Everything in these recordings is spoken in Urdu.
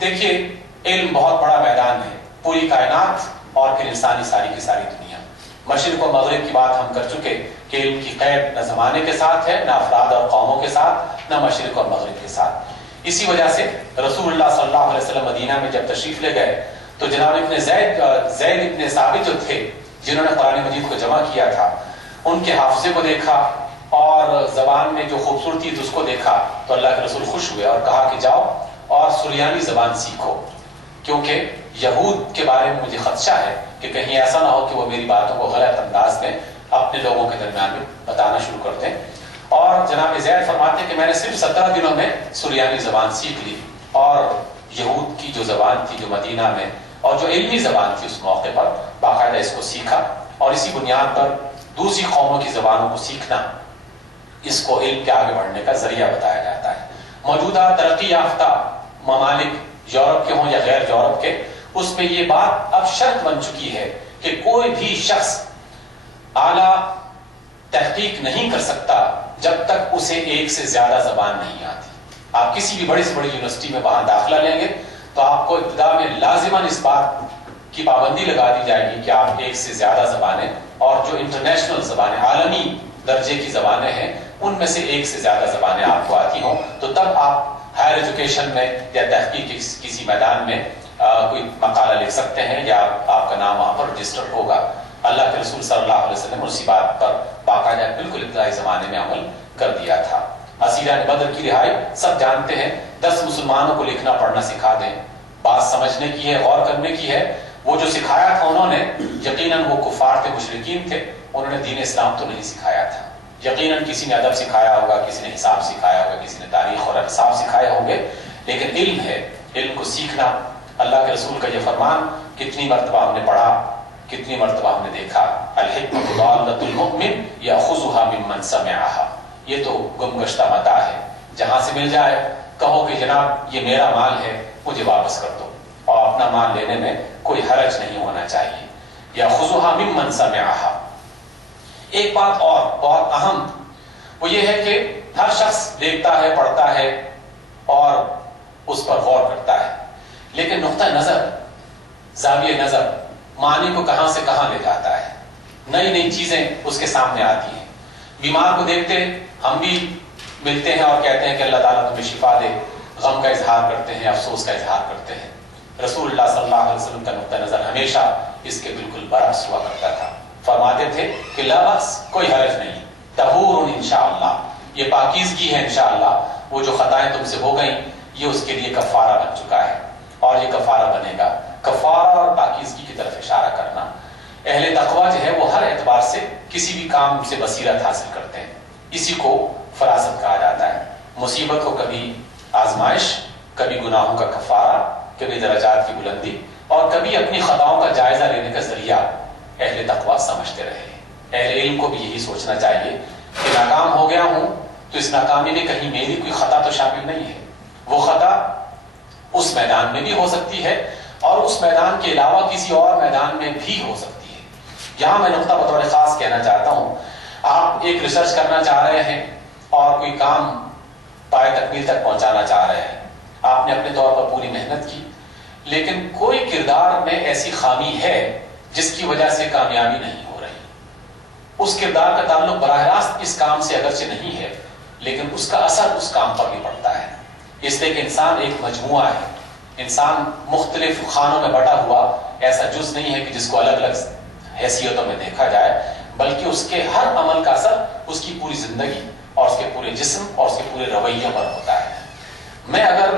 دیکھیے علم بہت بڑا میدان ہے، پوری کائنات اور پھر انسانی ساری کی ساری دنیا۔ مشرق و مغرب کی بات ہم کر چکے کہ علم کی قید نہ زمانے کے ساتھ ہے، نہ افراد اور قوموں کے ساتھ، نہ مشرق اور مغرب کے ساتھ۔ اسی وجہ سے رسول اللہ صلی اللہ علیہ وسلم مدینہ میں جب تشریف لے گئے تو جناب ابن زید ابن ثابت جو تھے جنہوں نے قرآن مجید کو جمع کیا تھا، ان کے حافظے کو دیکھا اور زبان میں جو خوبصورتی تھی اس کو دیکھا تو اللہ کے رسول خوش ہوئے اور کہا کہ جاؤ اور سریانی زبان سیکھو، کیونکہ یہود کے بارے میں مجھے خدشہ ہے کہ کہیں ایسا نہ ہو کہ وہ میری باتوں کو غلط انداز میں اپنے لوگوں کے درمیان میں بتانا شروع کر دیں۔ اور جناب زید فرماتے ہیں کہ میں نے صرف 17 دنوں میں سریانی زبان سیکھ لی، اور یہود کی جو زبان تھی جو مدینہ میں اور جو علمی زبان تھی اس موقع پر باقاعدہ اس کو سیکھا، اور اسی بنیاد پر دوسری قوموں کی زبانوں کو سیکھنا اس کو علم کے آگے بڑھنے کا ذریعہ بتایا جاتا ہے۔ موجودہ ترقی یافتہ ممالک یورپ کے ہوں یا غیر یورپ کے، اس میں یہ بات اب شرط بن چکی ہے کہ کوئی بھی شخص اعلیٰ تحقیق نہیں کر سکتا جب تک اسے ایک سے زیادہ زبان نہیں آتی۔ آپ کسی بھی بڑی سے بڑی یونیورسٹی میں وہاں داخلہ لیں گے تو آپ کو ابتدا میں لازماً اس بات کی پابندی لگا دی جائے گی کہ آپ ایک سے زیادہ زبانیں، اور جو انٹرنیشنل زبانیں عالمی درجے کی زبانیں ہیں ان میں سے ایک سے زیادہ زبانیں آپ کو آتی ہوں، تو تب آپ ہائر ایجوکیشن میں یا تحقیق کسی میدان میں کوئی مقالہ لکھ سکتے ہیں یا آپ کا نام وہاں پر رجسٹر ہوگا۔ اللہ کے رسول صلی اللہ علیہ وسلم اسی بات پر باقاعدہ بالکل ابتدائی زمانے میں عمل کر دیا تھا۔ اسیران بدر کی رہائی سب جانتے ہیں، 10 مسلمانوں کو لکھنا پڑھنا سکھا دیں، بات سمجھنے کی ہے، غور کرنے کی ہے۔ وہ جو سکھایا تھا انہوں نے، یقیناً وہ کفار تھے، مشرکین تھے، انہوں نے دین اسلام تو نہیں سکھایا تھا۔ یقیناً کسی نے ادب سکھایا ہوگا، کسی نے حساب سکھایا ہوگا، کسی نے تاریخ اور حساب سکھائے ہوں گے، لیکن علم ہے، علم کو سیکھنا۔ اللہ کے رسول کا یہ فرمان کتنی مرتبہ ہم نے پڑھا، کتنی مرتبہ ہم نے دیکھا، الحکمۃ ضالۃ المؤمن یاخذها ممن سمعها۔ یہ تو گم گشتہ متاع ہے، جہاں سے مل جائے کہو کہ جناب یہ میرا مال ہے، مجھے واپس کر دو، اور اپنا مال لینے میں کوئی حرج نہیں ہونا چاہیے۔ یاخذها ممن سمعها۔ ایک بات اور بہت اہم، وہ یہ ہے کہ ہر شخص دیکھتا ہے، پڑھتا ہے اور اس پر غور کرتا ہے، لیکن نقطہ نظر، زاویہ نظر معنی کو کہاں سے کہاں لے جاتا ہے، نئی نئی چیزیں اس کے سامنے آتی ہیں۔ بیمار کو دیکھتے ہم بھی ملتے ہیں اور کہتے ہیں کہ اللہ تعالیٰ تمہیں شفا دے، غم کا اظہار کرتے ہیں، افسوس کا اظہار کرتے ہیں۔ رسول اللہ صلی اللہ علیہ وسلم کا نقطہ نظر ہمیشہ اس کے بالکل برعکس ہوا کرتا تھا۔ فرماتے تھے کہ لا بأس، کوئی حرج نہیں، طہور انشاءاللہ، یہ پاکیزگی ہے انشاءاللہ، وہ جو خطائیں تم سے ہو گئیں یہ اس کے لیے کفارہ بن چکا ہے، اور یہ کفارہ بنے گا۔ کفارہ اور پاکیزگی کی طرف اشارہ کرنا۔ اہل تقوی جو ہے وہ ہر اعتبار سے کسی بھی کام سے بصیرت حاصل کرتے ہیں، اسی کو فراست کہا جاتا ہے۔ مصیبت کو کبھی آزمائش، کبھی گناہوں کا کفارہ، کبھی درجات کی بلندی، اور کبھی اپنی خطاؤں کا جائزہ لینے کا ذریعہ اہل تقوی سمجھتے رہے۔ اہل علم کو بھی یہی سوچنا چاہیے کہ ناکام ہو گیا ہوں تو اس ناکامی میں کہیں میری کوئی خطا تو شامل نہیں ہے۔ وہ خطا اس میدان میں بھی ہو سکتی ہے اور اس میدان کے علاوہ کسی اور میدان میں بھی ہو سکتی ہے۔ یہاں میں نقطہ بطور خاص کہنا چاہتا ہوں، آپ ایک ریسرچ کرنا چاہ رہے ہیں اور کوئی کام پائے تکمیل تک پہنچانا چاہ رہے ہیں، آپ نے اپنے طور پر پوری محنت کی، لیکن کوئی کردار میں ایسی خامی ہے جس کی وجہ سے کامیابی نہیں ہو رہی۔ اس کردار کا تعلق براہ راست اس کام سے اگرچہ نہیں ہے، لیکن اس کا اثر اس کام پر بھی پڑتا ہے، اس لیے کہ انسان ایک مجموعہ ہے، انسان مختلف خانوں میں بٹا ہوا ایسا جز نہیں ہے کہ جس کو الگ الگ حیثیتوں میں دیکھا جائے، بلکہ اس کے ہر عمل کا اثر اس کی پوری زندگی اور اس کے پورے جسم اور اس کے پورے رویے پر ہوتا ہے۔ میں اگر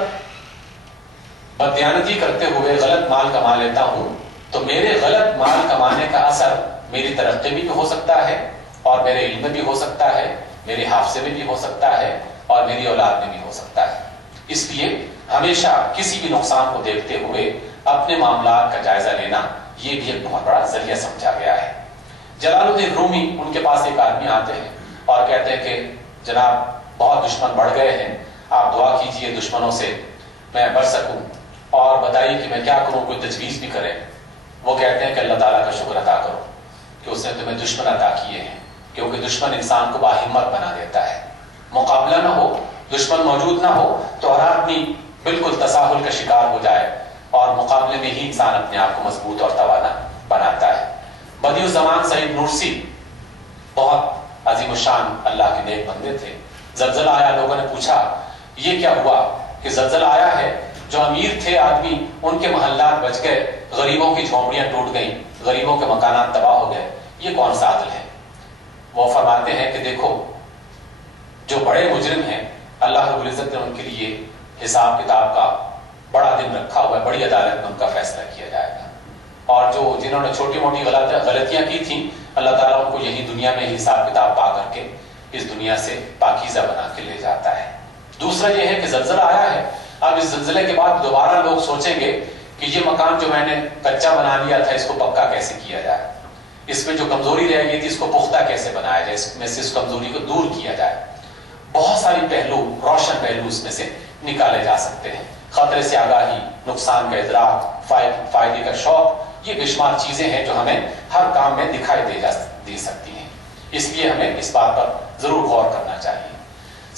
بددیانتی کرتے ہوئے غلط مال کما لیتا ہوں تو میرے غلط مال کمانے کا اثر میری ترقی میں بھی ہو سکتا ہے، اور میرے علم میں بھی ہو سکتا ہے، میرے حافظے میں بھی ہو سکتا ہے، اور میری اولاد میں بھی ہو سکتا ہے۔ اس لیے ہمیشہ کسی بھی نقصان کو دیکھتے ہوئے اپنے معاملات کا جائزہ لینا یہ بھی ایک بہت بڑا ذریعہ سمجھا گیا ہے۔ جلال الدین رومی، ان کے پاس ایک آدمی آتے ہیں اور کہتے ہیں کہ جناب بہت دشمن بڑھ گئے ہیں، آپ دعا کیجئے دشمنوں سے میں بچ سکوں، اور بتائیے کہ میں کیا کروں، کوئی تجویز بھی کریں۔ وہ کہتے ہیں کہ اللہ تعالیٰ کا شکر ادا کرو کہ اس نے تمہیں دشمن عطا کیے ہیں، کیونکہ دشمن انسان کو باہمت بنا دیتا ہے۔ مقابلہ نہ ہو، دشمن موجود نہ ہو تو ہر آدمی بالکل تساہل کا شکار ہو جائے اور مقابلے میں ہی انسان اپنے آپ کو مضبوط اور توانا بناتا ہے۔ بدیع الزمان سعید نورسی بہت عظیم الشان اللہ کے نیک بندے تھے۔ زلزلہ آیا، لوگوں نے پوچھا یہ کیا ہوا کہ زلزلہ آیا ہے، جو امیر تھے آدمی ان کے محلات بچ گئے، غریبوں کی جھونپڑیاں ٹوٹ گئیں، غریبوں کے مکانات تباہ ہو گئے، یہ کون سا عدل ہے؟ وہ فرماتے ہیں کہ دیکھو جو بڑے مجرم ہیں اللہ رب العزت نے ان کے لیے حساب کتاب کا بڑا دن رکھا ہوا ہے، بڑی عدالت میں ان کا فیصلہ کیا جائے گا، اور جو جنہوں نے چھوٹی موٹی غلطیاں کی تھیں اللہ تعالیٰ ان کو یہی دنیا میں حساب کتاب پا کر کے اس دنیا سے پاکیزہ بنا کے لے جاتا ہے۔ دوسرا یہ ہے کہ زلزلہ آیا ہے، اب اس زلزلے کے بعد دوبارہ لوگ سوچیں گے کہ یہ مکان جو میں نے کچا بنا لیا تھا اس کو پکا کیسے کیا جائے، اس میں جو کمزوری رہ گئی تھی اس کو پختہ کیسے بنایا جائے، اس میں سے اس کمزوری کو دور کیا جائے۔ بہت ساری پہلو، روشن پہلو اس میں سے نکالے جا سکتے ہیں۔ خطرے سے آگاہی، نقصان کا ادراک، فائدے کا شوق، یہ بے شمار چیزیں ہیں جو ہمیں ہر کام میں دکھائی دے سکتی ہیں، اس لیے ہمیں اس بات پر ضرور غور کرنا چاہیے۔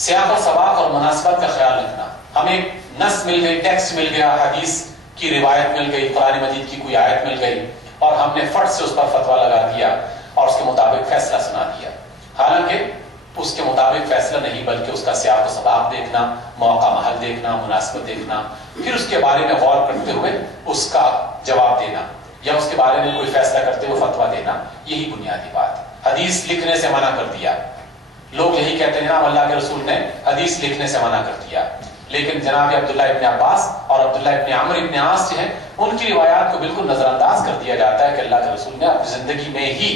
سیاق و سباق اور مناسبت کا خیال رکھنا، ہمیں نص مل گئی، ٹیکسٹ مل گیا، حدیث کی روایت مل گئی، قرآن مجید کی کوئی آیت مل گئی اور ہم نے فٹ سے اس پر فتویٰ لگا دیا اور اس کے مطابق فیصلہ سنا دیا، حالانکہ اس کے مطابق فیصلہ نہیں بلکہ اس کا سیاق و سباق دیکھنا، موقع محل دیکھنا، مناسبت دیکھنا، پھر اس کے بارے میں غور کرتے ہوئے اس کا جواب دینا یا اس کے بارے میں کوئی فیصلہ کرتے ہوئے فتویٰ دینا، یہی بنیادی بات ہے۔ حدیث لکھنے سے منع کر دیا، لوگ یہی کہتے ہیں جناب اللہ کے رسول نے حدیث لکھنے سے منع کر دیا، لیکن جناب عبداللہ ابن عباس اور عبداللہ ابن عمرو ابن عاص جو ہیں ان کی روایات کو بالکل نظر انداز کر دیا جاتا ہے کہ اللہ کے رسول نے اپنی زندگی میں ہی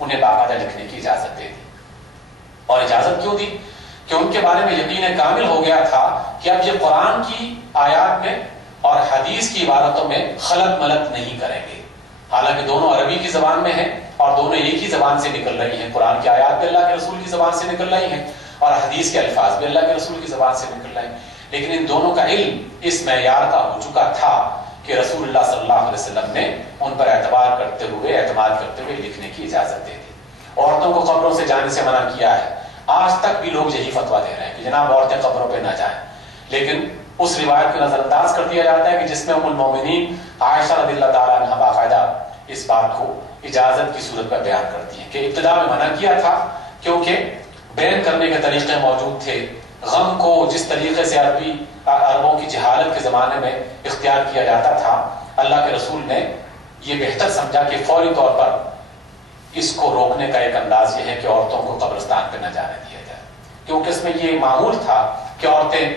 انہیں باقاعدہ لکھنے کی اجازت دے دی۔ اور اجازت کیوں دی؟ کہ ان کے بارے میں یقین کامل ہو گیا تھا کہ اب یہ قرآن کی آیات میں اور حدیث کی عبارتوں میں خلط ملط نہیں کریں گے، حالانکہ دونوں عربی کی زبان میں ہیں اور دونوں ایک ہی زبان سے نکل رہی ہیں، قرآن کی آیات بھی اللہ کے رسول کی زبان سے نکل رہی ہیں اور حدیث کے الفاظ بھی اللہ کے رسول کی زبان سے نکل رہے ہیں، لیکن ان دونوں کا علم اس معیار کا ہو چکا تھا کہ رسول اللہ صلی اللہ علیہ وسلم نے ان پر اعتبار کرتے ہوئے، اعتماد کرتے ہوئے لکھنے کی اجازت دے دی۔ عورتوں کو قبروں سے جانے سے منع کیا ہے، آج تک بھی لوگ یہی فتویٰ دے رہے ہیں کہ جناب عورتیں قبروں پہ نہ جائیں، لیکن اس روایت کو نظر انداز کر دیا جاتا ہے کہ جس میں ام المومنین عائشہ رضی اللہ تعالیٰ عنہ باقاعدہ اس بات کو اجازت کی صورت میں بیان کرتی ہیں کہ ابتدا میں منع کیا تھا کیونکہ بیان کرنے کے طریقے موجود تھے، غم کو جس طریقے سے عربوں کی جہالت کے زمانے میں اختیار کیا جاتا تھا، اللہ کے رسول نے یہ بہتر سمجھا کہ فوری طور پر اس کو روکنے کا ایک انداز یہ ہے کہ عورتوں کو قبرستان پہ نہ جانے دیا جائے، کیونکہ اس میں یہ معمول تھا کہ عورتیں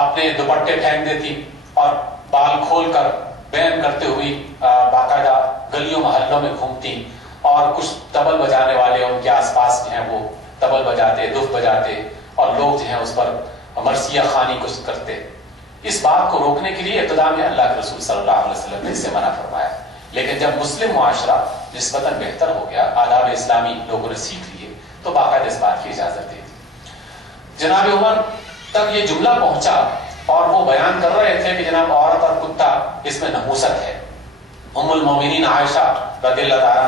اپنے دوپٹے پھینک دیتی اور بال کھول کر بیان کرتے ہوئی باقاعدہ گلیوں محلوں میں گھومتی، اور کچھ طبل بجانے والے ان کے آس پاس جو ہیں وہ طبل بجاتے، دف بجاتے اور لوگ جو ہیں اس پر مرثیہ خوانی کچھ کرتے۔ اس بات کو روکنے کے لیے ابتدا میں اللہ کے رسول صلی اللہ علیہ وسلم نے اس سے منع فرمایا، لیکن جب مسلم معاشرہ نسبتاً بہتر ہو گیا، آداب اسلامی لوگوں نے سیکھ لیے، تو باقاعدہ اس بات کی اجازت دے دی۔ جناب عمر تک یہ جملہ پہنچا اور وہ بیان کر رہے تھے کہ جناب عورت اور کتا اس میں نحوست ہے۔ ام المومنین عائشہ رضی اللہ تعالیٰ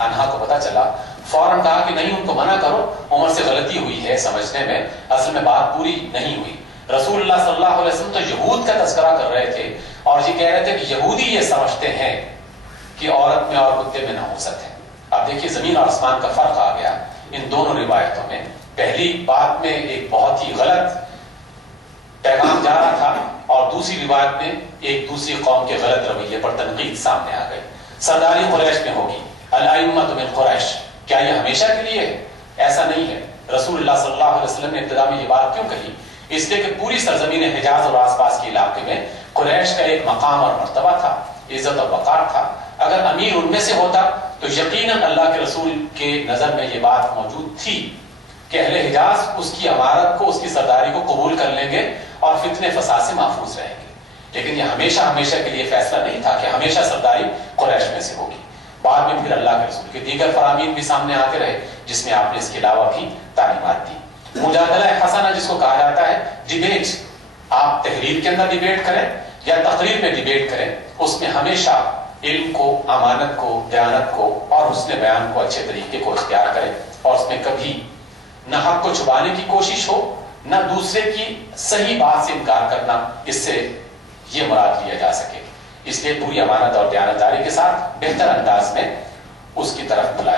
عنہا کو پتہ چلا، فوراً کہا کہ نہیں، ان کو منع کرو، عمر سے غلطی ہوئی ہے سمجھنے میں، اصل میں بات پوری نہیں ہوئی۔ رسول اللہ صلی اللہ علیہ وسلم تو یہود کا تذکرہ کر رہے تھے اور یہ کہہ رہے تھے کہ یہودی یہ سمجھتے ہیں کہ عورت میں اور کتے میں نحوست ہے۔ اب دیکھیے زمین اور آسمان کا فرق آ گیا ان دونوں روایتوں میں۔ پہلی بات میں ایک بہت ہی غلط پیغام جا رہا تھا اور دوسری روایت میں ایک دوسری قوم کے غلط رویے پر تنقید سامنے آ گئی۔ سرداری قریش میں ہوگی، الائمۃ من قریش، کیا یہ ہمیشہ کے لیے ہے؟ ایسا نہیں ہے۔ رسول اللہ صلی اللہ علیہ وسلم نے ابتدا میں یہ بات کیوں کہی؟ اس لیے کہ پوری سرزمین حجاز اور آس پاس کے علاقے میں قریش کا ایک مقام اور مرتبہ تھا، عزت اور وقار تھا۔ اگر امیر ان میں سے ہوتا تو یقیناً اللہ کے رسول کے نظر میں یہ بات موجود تھی کہ اہل حجاز اس کی امارت کو، اس کی سرداری کو قبول کر لیں گے اور فتنے فساد سے محفوظ رہیں گے، لیکن یہ ہمیشہ کے لیے فیصلہ نہیں تھا کہ ہمیشہ سرداری قریش میں سے ہوگی۔ بعد میں پھر اللہ کے رسول کے دیگر فرامین بھی سامنے آتے رہے جس میں آپ نے اس کے علاوہ بھی تعلیمات دی۔ مجادلہ حسنہ جس کو کہا جاتا ہے، ڈیبیٹ، آپ تحریر کے اندر ڈیبیٹ کریں یا تقریر میں ڈیبیٹ کریں، اس میں ہمیشہ علم کو، امانت کو، دیانت کو اور حسن بیان کو اچھے طریقے کو اختیار کریں اور اس میں کبھی نہ حق کو چھپانے کی کوشش ہو نہ دوسرے کی صحیح بات سے انکار کرنا اس سے یہ مراد لیا جا سکے. اس لیے پوری امانت اور دیانتداری کے ساتھ بہتر انداز میں اس کی طرف بلا